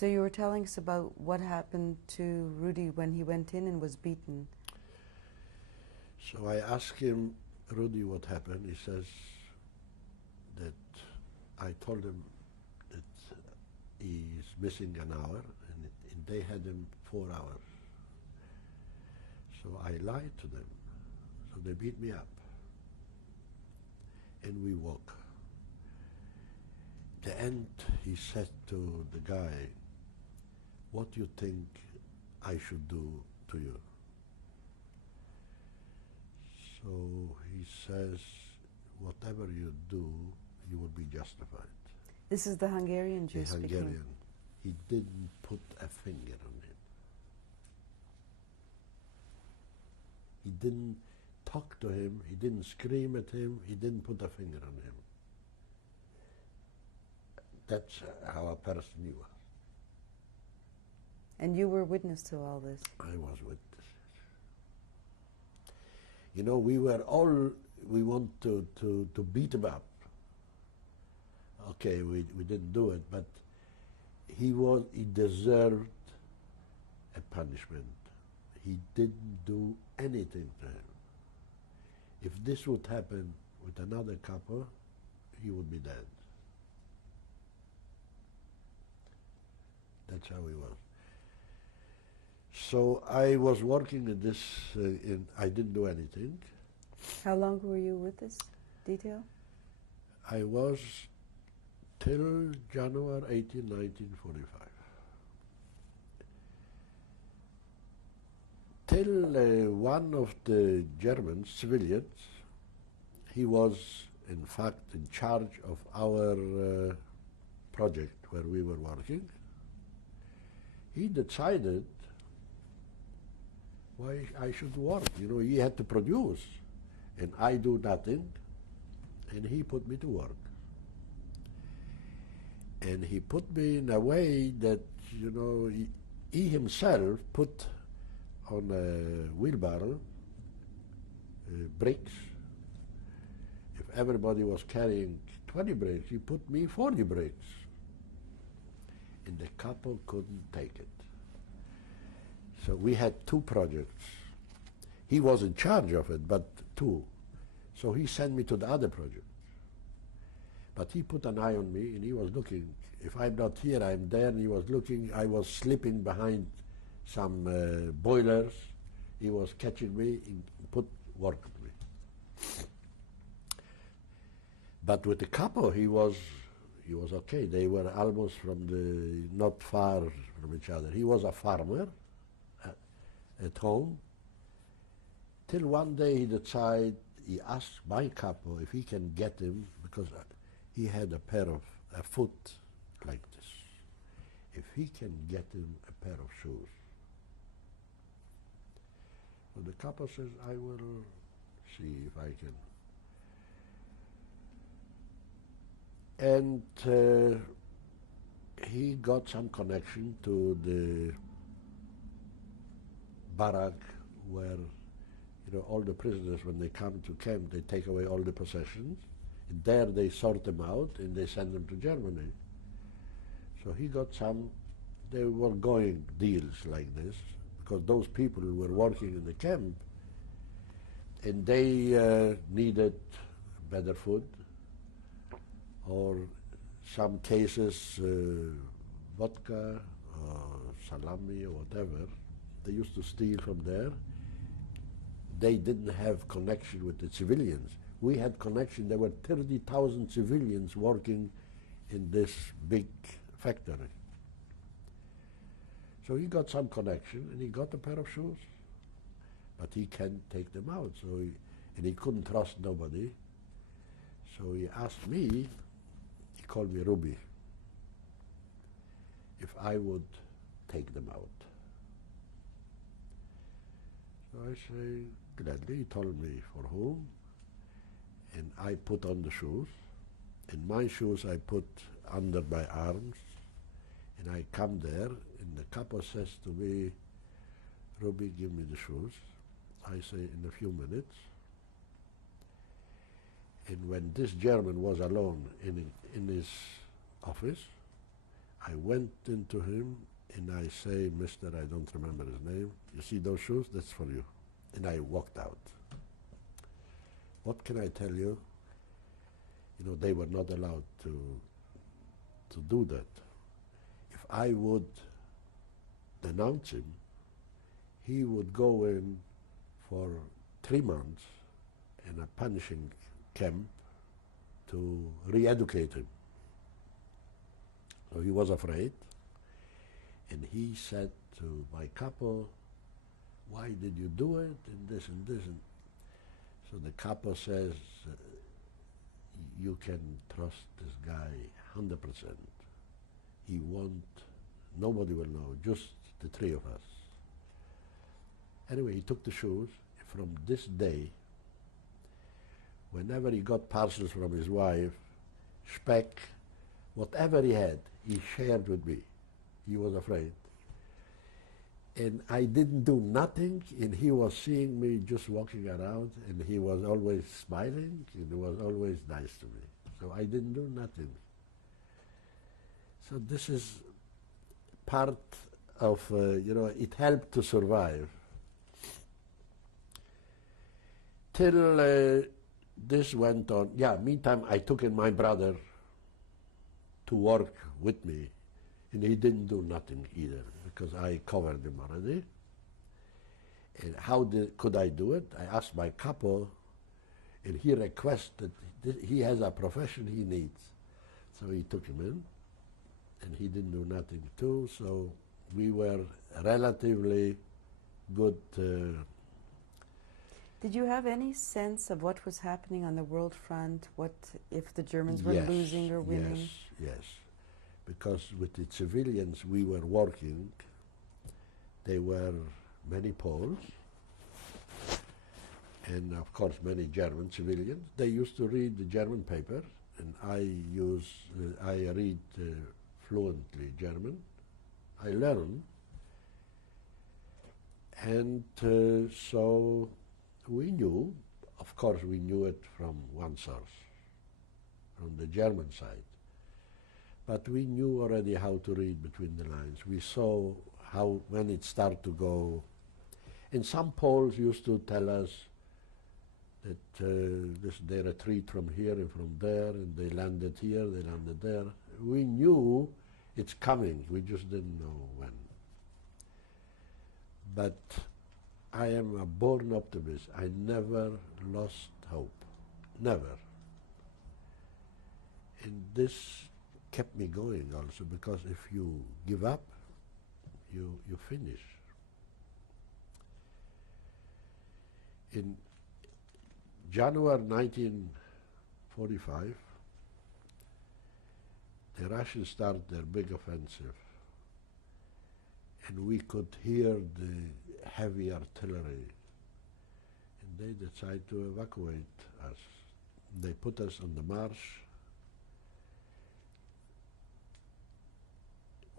So you were telling us about what happened to Rudy when he went in and was beaten. So I asked him, Rudy, what happened? He says that I told him that he's missing an hour, and they had him 4 hours. So I lied to them. So they beat me up. And we walk. The end, he said to the guy, what do you think I should do to you? So he says, whatever you do, you will be justified. This is the Hungarian Jew The speaking. Hungarian. He didn't put a finger on him. He didn't talk to him, he didn't scream at him, he didn't put a finger on him. That's how a person he was. And you were witness to all this. I was witness. You know, we want to beat him up. Okay, we didn't do it, but he deserved a punishment. He didn't do anything to him. If this would happen with another couple, he would be dead. That's how he was. So I was working at this, I didn't do anything. How long were you with this detail? I was till January 18, 1945. Till one of the German civilians, he was in fact in charge of our project where we were working. He decided why I should work. You know, he had to produce, and I do nothing, and he put me to work. And he put me in a way that, you know, he himself put on a wheelbarrow bricks. If everybody was carrying 20 bricks, he put me 40 bricks. And the couple couldn't take it. So we had 2 projects. He was in charge of it, but 2. So he sent me to the other project. But he put an eye on me, and he was looking. If I'm not here, I'm there, and he was looking. I was slipping behind some boilers. He was catching me and put work on me. But with the couple, he was okay. They were almost not far from each other. He was a farmer at home. Till one day he asked my couple if he can get him, because he had a foot like this, if he can get him a pair of shoes. So the couple says, I will see if I can. And he got some connection to the barrack where, you know, all the prisoners, when they come to camp, they take away all the possessions. And there they sort them out and they send them to Germany. So he got some, they were going deals like this, because those people who were working in the camp, and they needed better food, or some cases vodka or salami or whatever. They used to steal from there. They didn't have connection with the civilians. We had connection. There were 30,000 civilians working in this big factory. So he got some connection, and he got a pair of shoes. But he can't take them out, and he couldn't trust nobody. So he asked me, he called me Ruby, if I would take them out. So I say, gladly. He told me for whom, and I put on the shoes, and my shoes I put under my arms, and I come there, and the couple says to me, Ruby, give me the shoes. I say, in a few minutes. And when this German was alone in his office, I went into him and I say, Mister, I don't remember his name, you see those shoes? That's for you. And I walked out. What can I tell you? You know, they were not allowed to do that. If I would denounce him, he would go in for 3 months in a punishing camp to re-educate him. So he was afraid, and he said to my capo, why did you do it, and this and this. And so the capo says, you can trust this guy 100%. He won't, nobody will know, just the 3 of us. Anyway, he took the shoes. From this day, whenever he got parcels from his wife, speck, whatever he had, he shared with me. He was afraid. And I didn't do nothing, and he was seeing me just walking around, and he was always smiling, and he was always nice to me. So I didn't do nothing. So this is part of, you know, it helped to survive. Till this went on. Yeah, meantime, I took in my brother to work with me, and he didn't do nothing either, because I covered him already. And how could I do it? I asked my capo, and he requested, he has a profession he needs. So he took him in, and he didn't do nothing too, so we were relatively good. Did you have any sense of what was happening on the world front? What if the Germans were losing or winning? Yes. Because with the civilians we were working, there were many Poles, and of course many German civilians. They used to read the German paper, and I read fluently German. I learned, and so we knew, of course we knew it from one source, from the German side. But we knew already how to read between the lines. We saw how, when it started to go, and some Poles used to tell us that they retreat from here and from there, and they landed here, they landed there. We knew it's coming, we just didn't know when. But I am a born optimist. I never lost hope, never. And this kept me going also, because if you give up, you finish. In January 1945, the Russians started their big offensive, and we could hear the heavy artillery, and they decided to evacuate us. They put us on the march.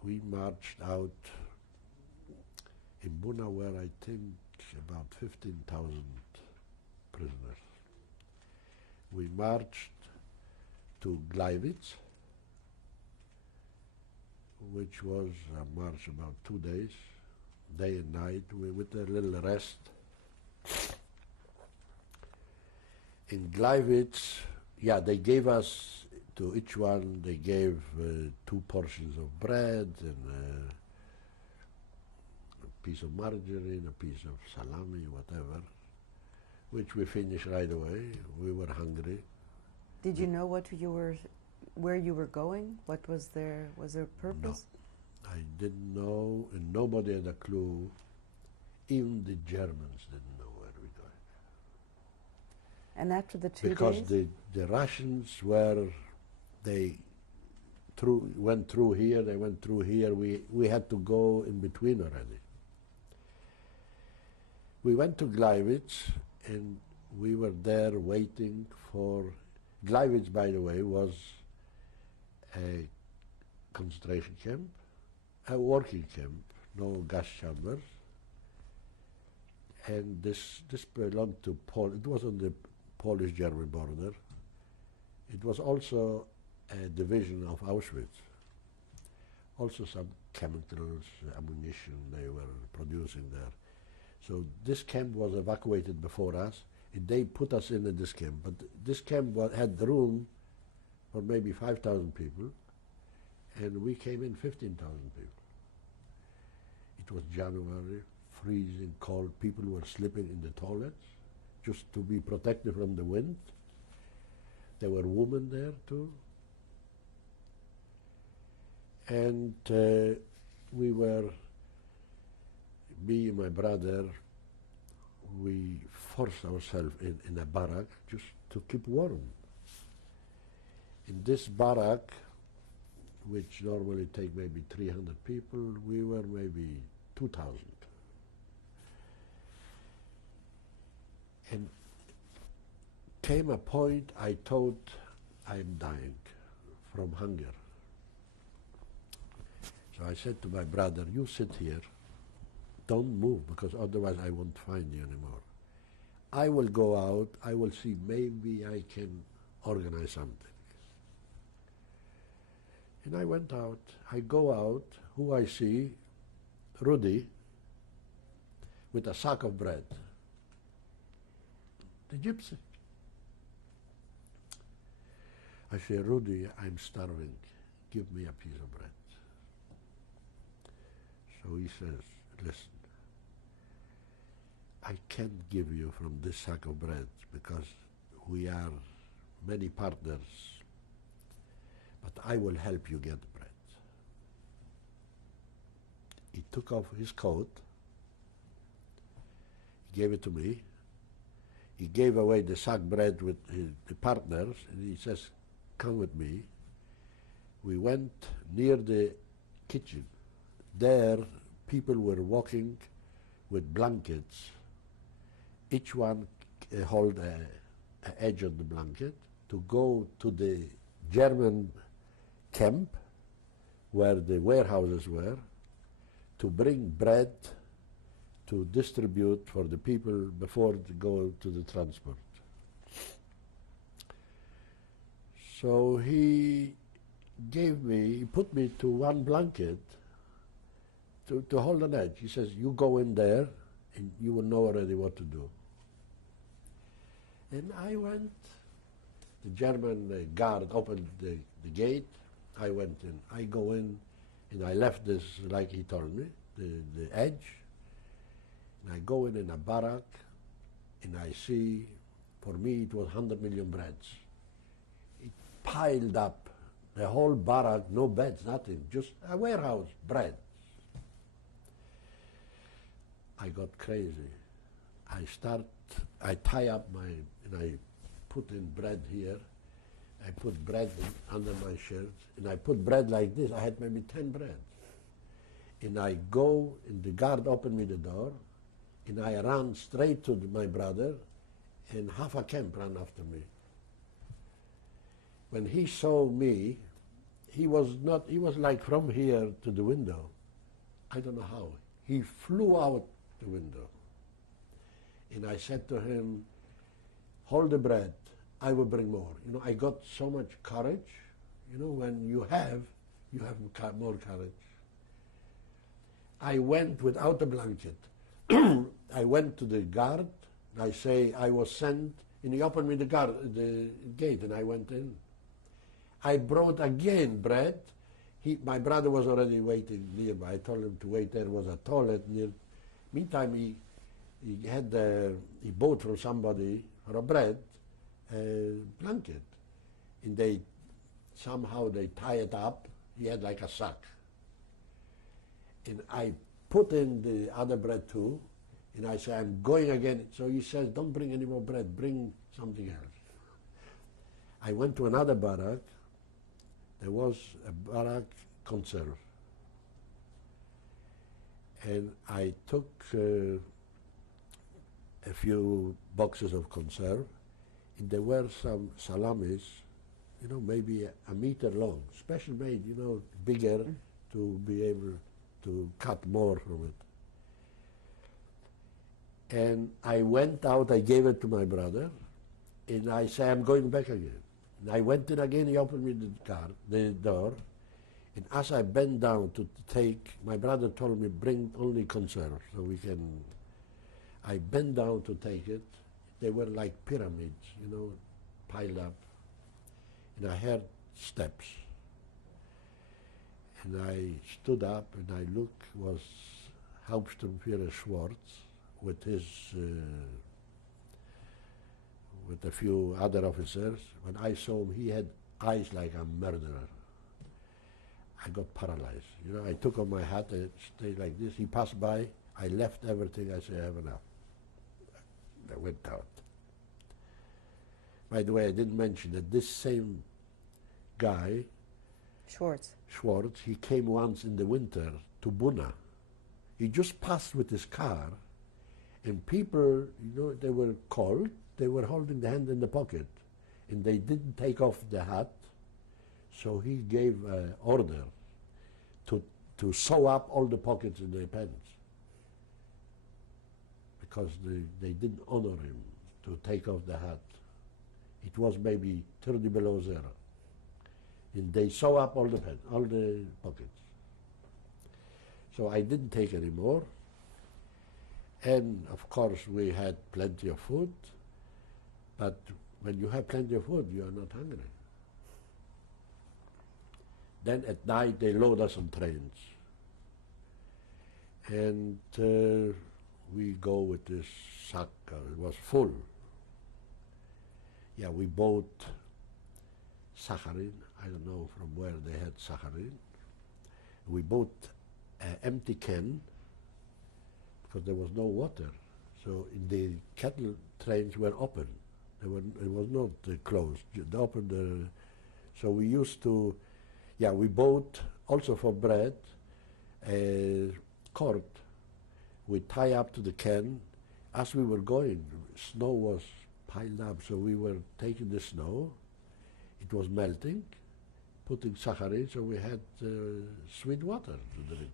We marched out in Buna, where I think about 15,000 prisoners. We marched to Gleiwitz, which was a march about 2 days, day and night, with a little rest. In Gleiwitz, yeah, they gave us, to each one, they gave 2 portions of bread and a piece of margarine, a piece of salami, whatever, which we finished right away. We were hungry. Did you know where you were going? What was there a purpose? No, I didn't know, and nobody had a clue. Even the Germans didn't know where we were going. And after the 2 days? Because the Russians went through here, they went through here. We had to go in between already. We went to Gleiwitz, and we were there waiting for... Gleiwitz, by the way, was a concentration camp, a working camp, no gas chambers. And this belonged to Poland. It was on the Polish-German border. It was also a division of Auschwitz. also some chemicals, ammunition they were producing there. So this camp was evacuated before us, and they put us in this camp. But this camp had room for maybe 5,000 people, and we came in 15,000 people. It was January, freezing cold. People were sleeping in the toilets just to be protected from the wind. There were women there too. And we were, me and my brother, we forced ourselves in a barrack just to keep warm. In this barrack, which normally take maybe 300 people, we were maybe 2,000. And came a point I thought I'm dying from hunger. So I said to my brother, you sit here, don't move, because otherwise I won't find you anymore. I will go out, I will see, maybe I can organize something. And I went out, I go out, who I see? Rudy, with a sack of bread. The gypsy. I say, Rudy, I'm starving, give me a piece of bread. So he says, listen, I can't give you from this sack of bread because we are many partners, but I will help you get bread. He took off his coat, he gave it to me, he gave away the sack bread with the partners, and he says, come with me. We went near the kitchen. There, people were walking with blankets. Each one hold an edge of the blanket to go to the German camp where the warehouses were, to bring bread to distribute for the people before they go to the transport. So he put me to one blanket to hold an edge. He says, you go in there and you will know already what to do. And I went, the German guard opened the gate, I went in. I go in and I left this like he told me, the edge. And I go in a barrack and I see, for me it was 100 million breads. It piled up, the whole barrack, no beds, nothing, just a warehouse, bread. I got crazy. I tie up and I put in bread here. I put bread under my shirt, and I put bread like this. I had maybe 10 bread. And I go, and the guard opened me the door, and I ran straight to my brother, and half a camp ran after me. When he saw me, he was like from here to the window. I don't know how. He flew out the window. And I said to him, hold the bread, I will bring more. You know, I got so much courage. You know, when you have more courage. I went without a blanket. I went to the guard, and I say, I was sent, and he opened me the gate, and I went in. I brought again bread. My brother was already waiting nearby. I told him to wait. There was a toilet near. Meantime, he bought from somebody for a bread blanket, and somehow they tie it up. He had like a sack, and I put in the other bread too, and I say, I'm going again. So he says, don't bring any more bread, bring something else. I went to another barrack. There was a barrack conserve, and I took a few boxes of conserve, and there were some salamis, you know, maybe a meter long, special made, you know, bigger to be able to cut more from it. And I went out, I gave it to my brother, and I say, I'm going back again. And I went in again, he opened me the door, And as I bent down to take, my brother told me, bring only conserves so we can. I bent down to take it. They were like pyramids, you know, piled up. And I heard steps. And I stood up and I looked, was Hauptsturmführer Schwartz with his, with a few other officers. When I saw him, he had eyes like a murderer. I got paralyzed. You know, I took off my hat, I stayed like this. He passed by, I left everything, I said, I have enough. I went out. By the way, I didn't mention that this same guy, Schwartz, he came once in the winter to Buna. He just passed with his car, and people, you know, they were cold, they were holding the hand in the pocket, and they didn't take off the hat, so he gave an order to sew up all the pockets in their pants, because they didn't honor him to take off the hat. It was maybe 30 below zero. And they sew up all the pockets. So I didn't take any more. And of course we had plenty of food, but when you have plenty of food, you are not hungry. Then at night they load us on trains. And we go with this sack, it was full. Yeah, we bought saccharin. I don't know from where they had saccharin. We bought an empty can because there was no water. So the cattle trains were open. It was not closed. They opened so we used to, yeah, we bought also for bread a cord. We tie up to the can. As we were going, snow was piled up, so we were taking the snow. It was melting, putting saccharin, so we had sweet water to drink.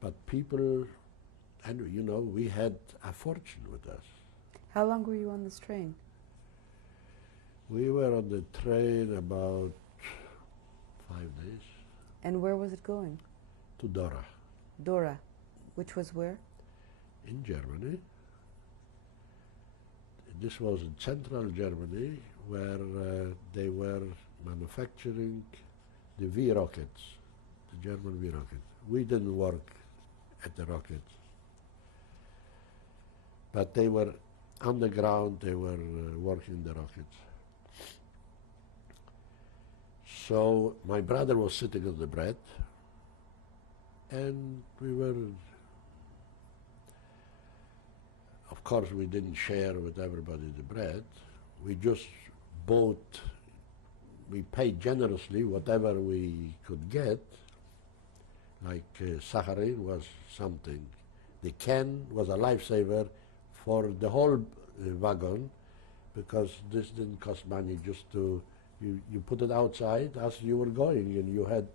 But people, and you know, we had a fortune with us. How long were you on this train? We were on the train about 5 days. And where was it going? To Dora. Dora, which was where? In Germany. This was in central Germany, where they were manufacturing the V rockets, the German V rockets. We didn't work at the rockets, but they were underground, they were working the rockets. So my brother was sitting on the bread, and we were, of course we didn't share with everybody the bread. We just bought, we paid generously whatever we could get, like saccharin was something. The can was a lifesaver for the whole wagon, because this didn't cost money, just to, you put it outside as you were going, and you had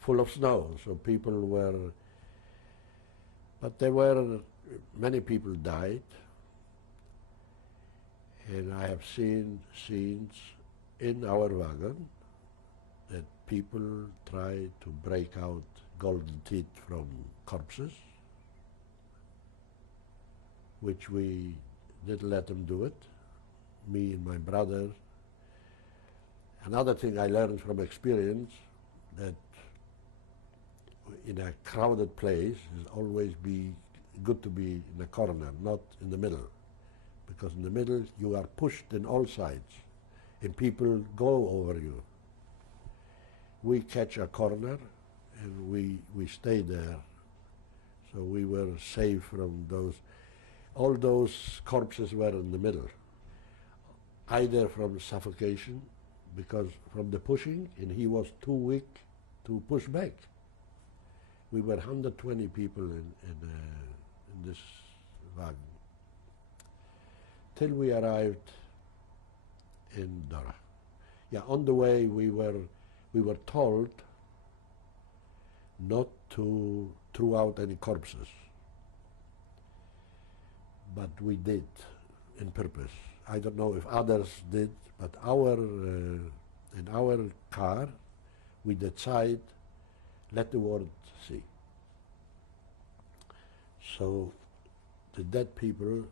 full of snow, so people were, but there were, many people died, and I have seen scenes in our wagon that people try to break out golden teeth from corpses, which we didn't let them do it, me and my brother. Another thing I learned from experience, that in a crowded place, is always be good to be in a corner, not in the middle. Because in the middle you are pushed in all sides and people go over you. We catch a corner and we stay there. So we were safe from those. All those corpses were in the middle, either from suffocation, because from the pushing, and he was too weak to push back. We were 120 people in this wagon, till we arrived in Dora. Yeah, on the way we were told not to throw out any corpses, but we did in purpose. I don't know if others did, but in our car we decide, let the world see. So the dead people,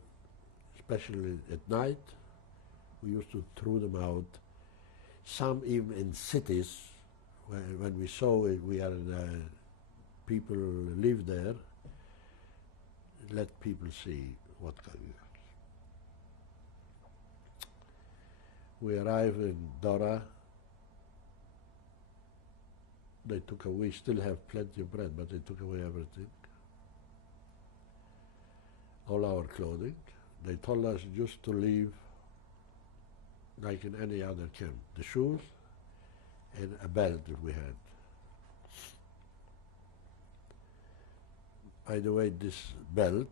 especially at night, we used to throw them out. Some even in cities, when we saw it, people live there, let people see what going on. We arrived in Dora. They took away, we still have plenty of bread, but they took away everything. All our clothing. They told us just to leave like in any other camp. The shoes and a belt if we had. By the way, this belt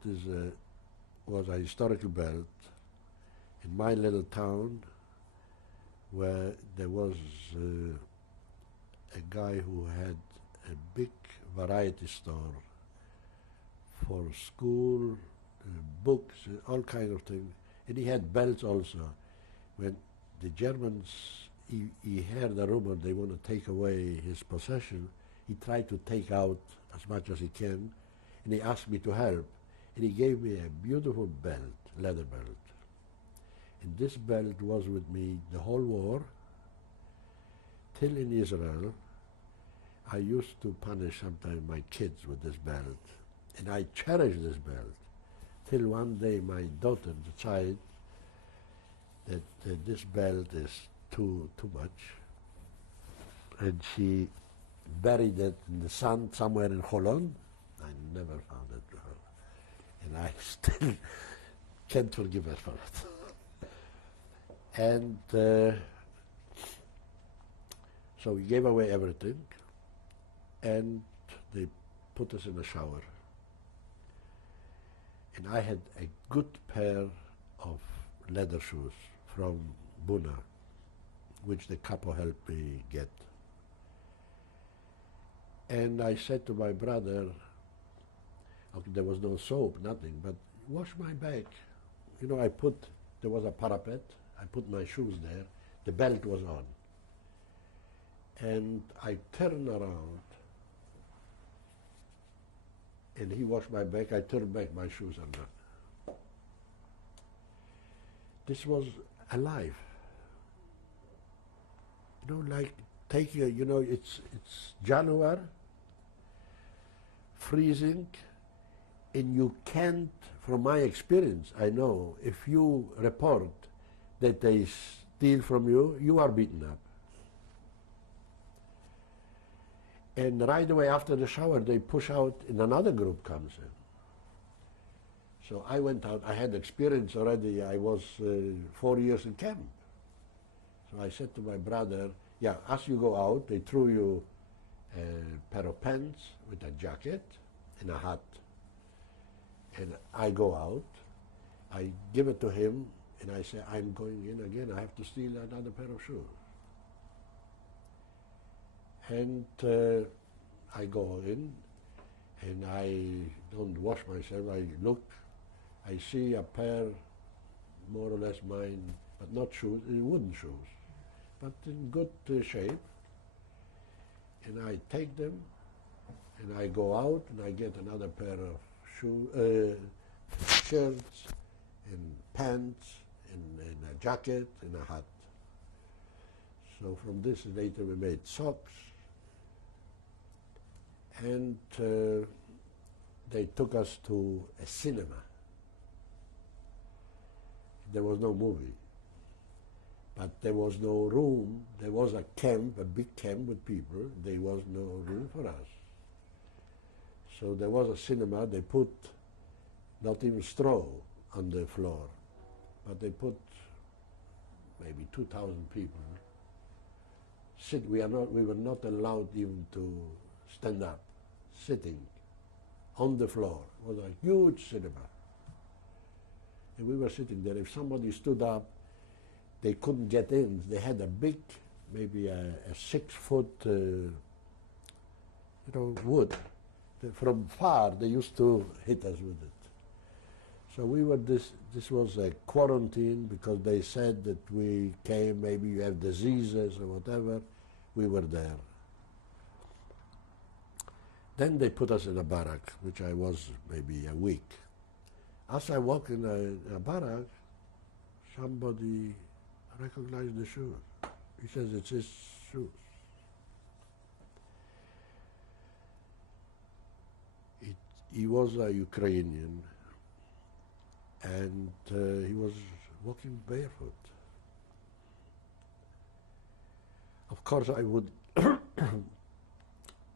was a historical belt in my little town where there was a guy who had a big variety store for school, books, all kind of things. And he had belts also. When the Germans, he heard the rumor they want to take away his possession, he tried to take out as much as he can, and he asked me to help. And he gave me a beautiful belt, leather belt. And this belt was with me the whole war, till in Israel. I used to punish sometimes my kids with this belt, and I cherished this belt, till one day my daughter decided that this belt is too much, and she buried it in the sand somewhere in Holland. I never found it, and I still can't forgive her for it. And so we gave away everything, and they put us in a shower. And I had a good pair of leather shoes from Buna, which the capo helped me get. And I said to my brother, okay, there was no soap, nothing, but wash my back. You know, there was a parapet, I put my shoes there, the belt was on. And I turned around, and he washed my back, I turned back, my shoes are gone. This was alive. You know, like taking it's January, freezing, and you can't, from my experience, I know, if you report that they steal from you, you are beaten up. And right away after the shower, they push out and another group comes in. So I went out, I had experience already, I was 4 years in camp. So I said to my brother, yeah, as you go out, they throw you a pair of pants with a jacket and a hat. And I go out, I give it to him, and I say, I'm going in again, I have to steal another pair of shoes. And I go in, and I don't wash myself, I look, I see a pair, more or less mine, but not shoes, wooden shoes, but in good shape. And I take them, and I go out, and I get another pair of shirts, and pants, and a jacket, and a hat. So from this later we made socks, and they took us to a cinema. There was no movie, but there was no room. There was a camp, a big camp with people. There was no room for us. So there was a cinema. They put not even straw on the floor, but they put maybe 2,000 people. We were not allowed even to stand up, sitting on the floor. It was a huge cinema. And we were sitting there. If somebody stood up, they couldn't get in. They had a big, maybe a 6-foot, wood. From far, they used to hit us with it. So we were this was a quarantine because they said that we came, maybe you have diseases or whatever. We were there. Then they put us in a barrack, which I was maybe a week. As I walk in a barrack, somebody recognized the shoes. He says, it's his shoes. He was a Ukrainian, and he was walking barefoot. Of course, I would.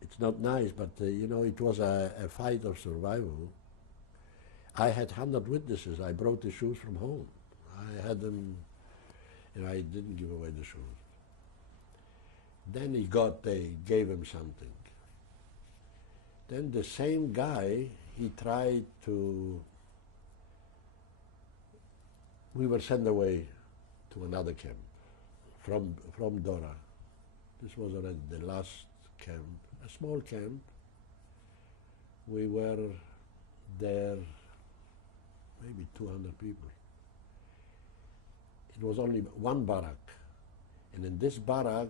It's not nice, but you know, it was a fight of survival. I had 100 witnesses. I brought the shoes from home. I had them, and I didn't give away the shoes. Then they gave him something. Then the same guy, he tried to. We were sent away to another camp from Dora. This was already the last camp, a small camp. We were there, maybe 200 people. It was only one barrack. And in this barrack,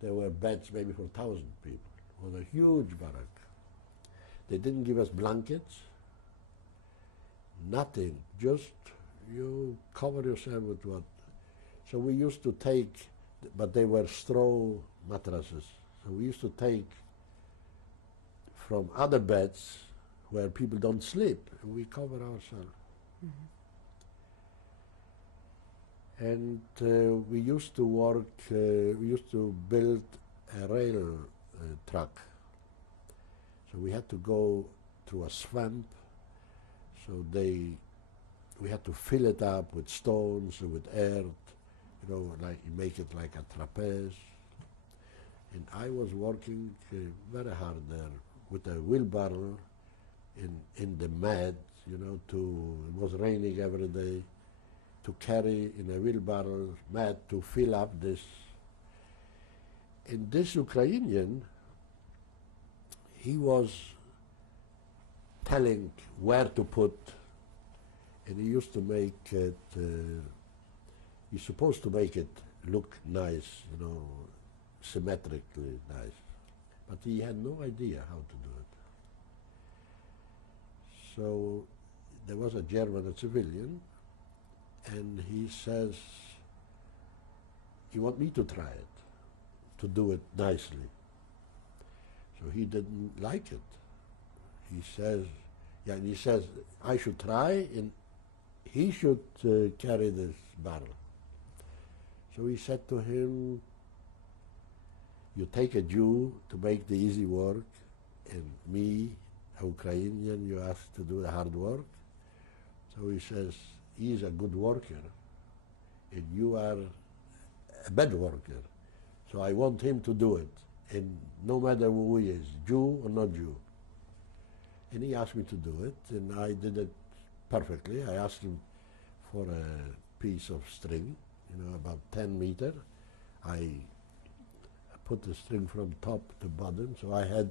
there were beds maybe for 1,000 people. It was a huge barrack. They didn't give us blankets, nothing, just you cover yourself with what. So we used to take, but they were straw mattresses. So we used to take from other beds where people don't sleep, and we cover ourselves. Mm-hmm. And we used to work, we used to build a rail track. So we had to go through a swamp, so we had to fill it up with stones and with earth, you know, like make it like a trapeze. And I was working very hard there with a wheelbarrow in the mud, you know, it was raining every day, to carry in a wheelbarrow mud to fill up this. And this Ukrainian, he was telling where to put, and he used to make it, he's supposed to make it look nice, you know, symmetrically nice. But he had no idea how to do it. So there was a German, a civilian, and he says, he want me to try it, to do it nicely. So he didn't like it. He says, yeah, and he says, I should try, and he should carry this barrel. So he said to him, you take a Jew to make the easy work, and me, a Ukrainian, you ask to do the hard work. So he says, he's a good worker, and you are a bad worker. So I want him to do it, and no matter who he is, Jew or not Jew. And he asked me to do it, and I did it perfectly. I asked him for a piece of string, you know, about 10 meters. I put the string from top to bottom, so I had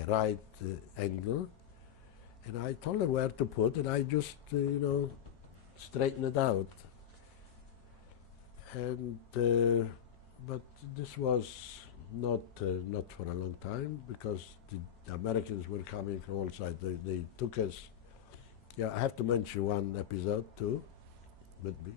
a right angle, and I told him where to put, and I just, you know, straightened it out. And but this was not for a long time, because the Americans were coming from all sides. They took us. Yeah, I have to mention one episode too, with me.